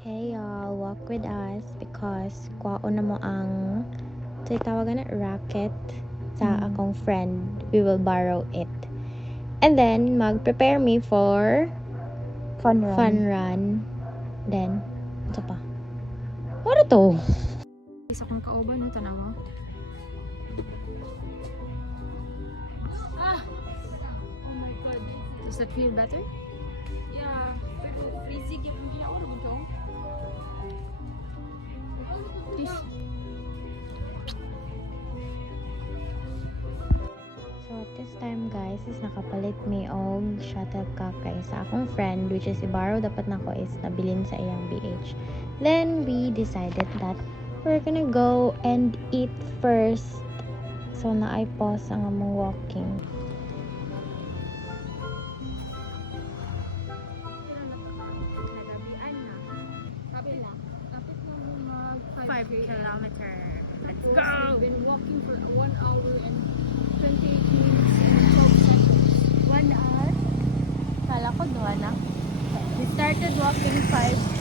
Hey y'all, walk with us because kwaon na mo ang tawagan na racket sa akong friend. We will borrow it. And then, mag-prepare me for Fun run. Then, ito pa. Ano to? Isa kong kauban, no, tanawa. Oh my god. Does that feel better? Yeah, pero freezing yung ginawa mo to. Please. So, at this time, guys, is nakapalit mi og shuttlecock kay sa akong friend, which is ibaro dapat nako is nabilin sa iyang BH. Then, we decided that we're gonna go and eat first. So, na-pause ang among walking. Kapit na mo mag 5 kilometer. Let's So, go! we've been walking for 1 hour and 28 minutes and 12 seconds. 1 hour? Kala ko 2 na. We started walking 5